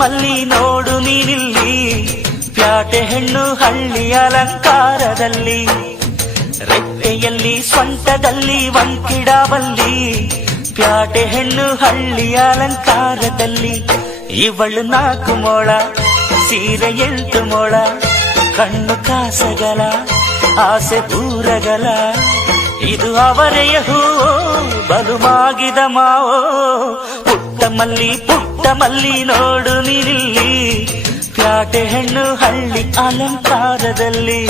ಮಲ್ಲಿ ನೋಡು ನೀನಿಲ್ಲಿ, ಪ್ಯಾಟೆ ಹೆಣ್ಣು ಹಳ್ಳಿ ಅಲಂಕಾರದಲ್ಲಿ, ರೆಟ್ಟೆಯಲ್ಲಿ ಸೊಂಟದಲ್ಲಿ ವಂಕಿಡಾವಲ್ಲಿ, ಪ್ಯಾಟೆ ಹೆಣ್ಣು ಹಳ್ಳಿ ಅಲಂಕಾರದಲ್ಲಿ. ಇವಳು 4 ಮೊಳ, ಸೀರೆ 8 ಮೊಳ, ಕಣ್ಣು ಕಾಸಗಲ, ಆಸೆ ಊರಗಲ, ಇದು ಅವರೆಯ ಹೂವೋ ಬಲು ಮಾಗಿದ ಮಾವೋ. ಪುಟ್ಟ ಮಲ್ಲಿ ನೋಡು ನೀನಿಲ್ಲಿ, ಪ್ಯಾಟೆ ಹೆಣ್ಣು ಹಳ್ಳಿ ಅಲಂಕಾರದಲ್ಲಿ.